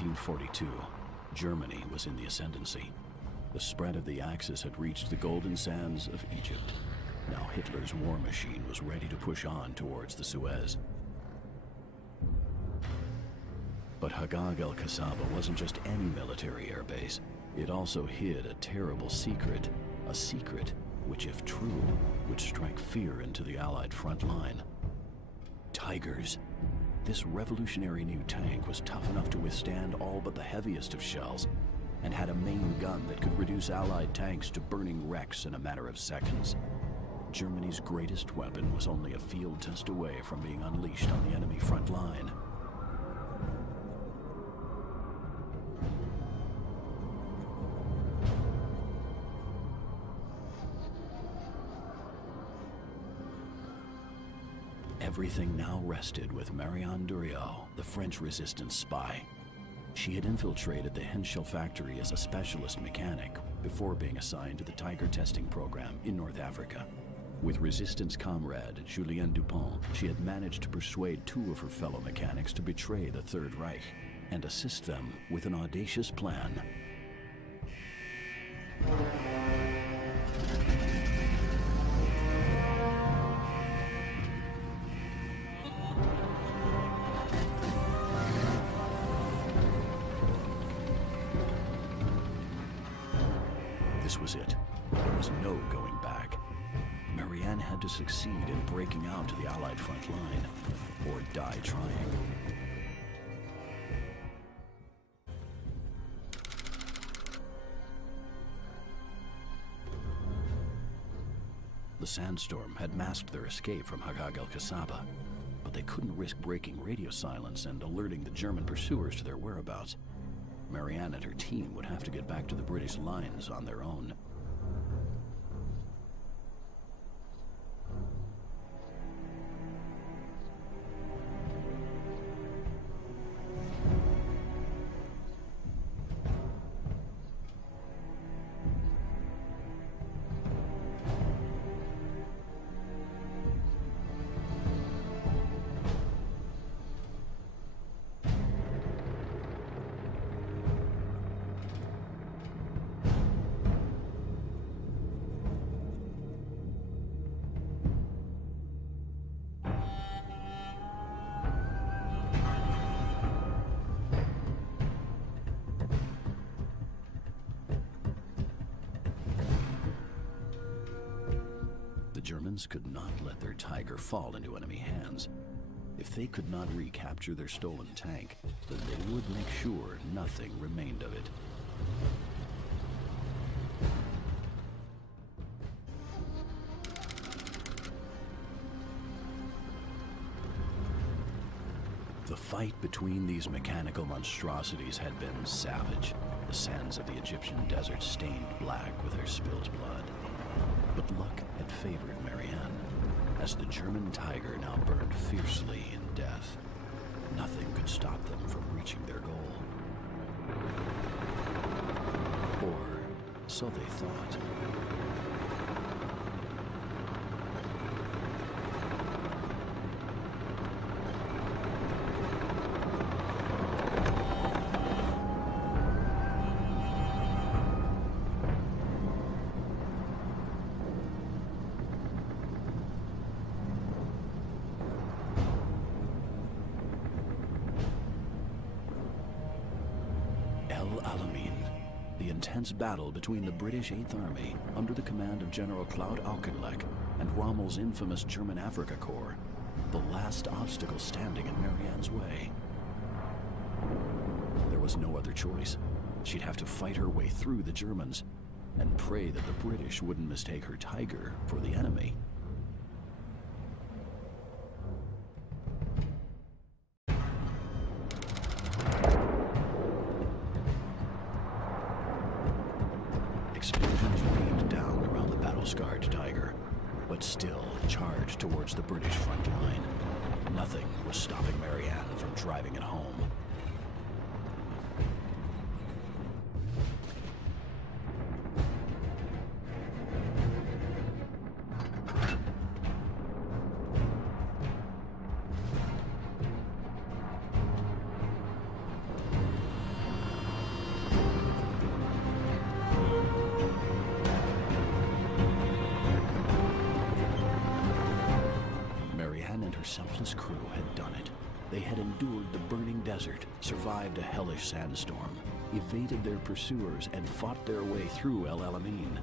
1942, Germany was in the ascendancy. The spread of the Axis had reached the golden sands of Egypt. Now Hitler's war machine was ready to push on towards the Suez. But Hagag el-Kasaba wasn't just any military airbase. It also hid a terrible secret, a secret which, if true, would strike fear into the Allied front line. Tigers. This revolutionary new tank was tough enough to withstand all but the heaviest of shells, and had a main gun that could reduce Allied tanks to burning wrecks in a matter of seconds. Germany's greatest weapon was only a field test away from being unleashed on the enemy front line. Everything now rested with Marianne Durieux, the French resistance spy. She had infiltrated the Henschel factory as a specialist mechanic before being assigned to the Tiger testing program in North Africa. With resistance comrade Julien Dupont, she had managed to persuade 2 of her fellow mechanics to betray the Third Reich and assist them with an audacious plan. This was it. There was no going back. Marianne had to succeed in breaking out to the Allied front line, or die trying. The sandstorm had masked their escape from Hagag el-Kasaba, but they couldn't risk breaking radio silence and alerting the German pursuers to their whereabouts. Marianne and her team would have to get back to the British lines on their own. The Germans could not let their Tiger fall into enemy hands. If they could not recapture their stolen tank, then they would make sure nothing remained of it. The fight between these mechanical monstrosities had been savage, the sands of the Egyptian desert stained black with their spilled blood. But luck had favored Marianne, as the German Tiger now burned fiercely in death. Nothing could stop them from reaching their goal. Or so they thought. The intense battle between the British 8th Army, under the command of General Claude Auchinleck, and Rommel's infamous German Africa Corps, the last obstacle standing in Marianne's way. There was no other choice. She'd have to fight her way through the Germans, and pray that the British wouldn't mistake her Tiger for the enemy. Explosions rained down around the battle-scarred Tiger, but still it charged towards the British front line. Nothing was stopping Marianne from driving it home. selfless crew had done it. They had endured the burning desert, survived a hellish sandstorm, evaded their pursuers, and fought their way through El Alamein.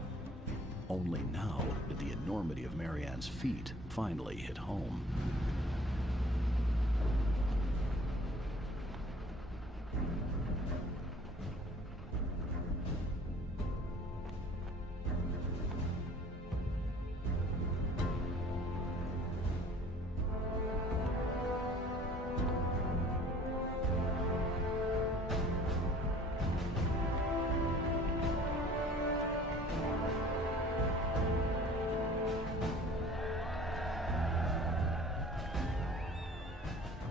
Only now did the enormity of Marianne's feat finally hit home.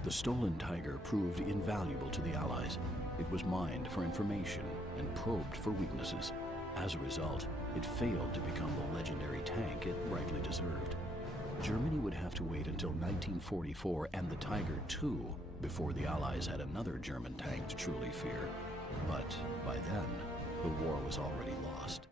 The stolen tiger proved invaluable to the Allies. It was mined for information and probed for weaknesses. As a result, it failed to become the legendary tank it rightly deserved. Germany would have to wait until 1944 and the Tiger II before the Allies had another German tank to truly fear. But by then, the war was already lost.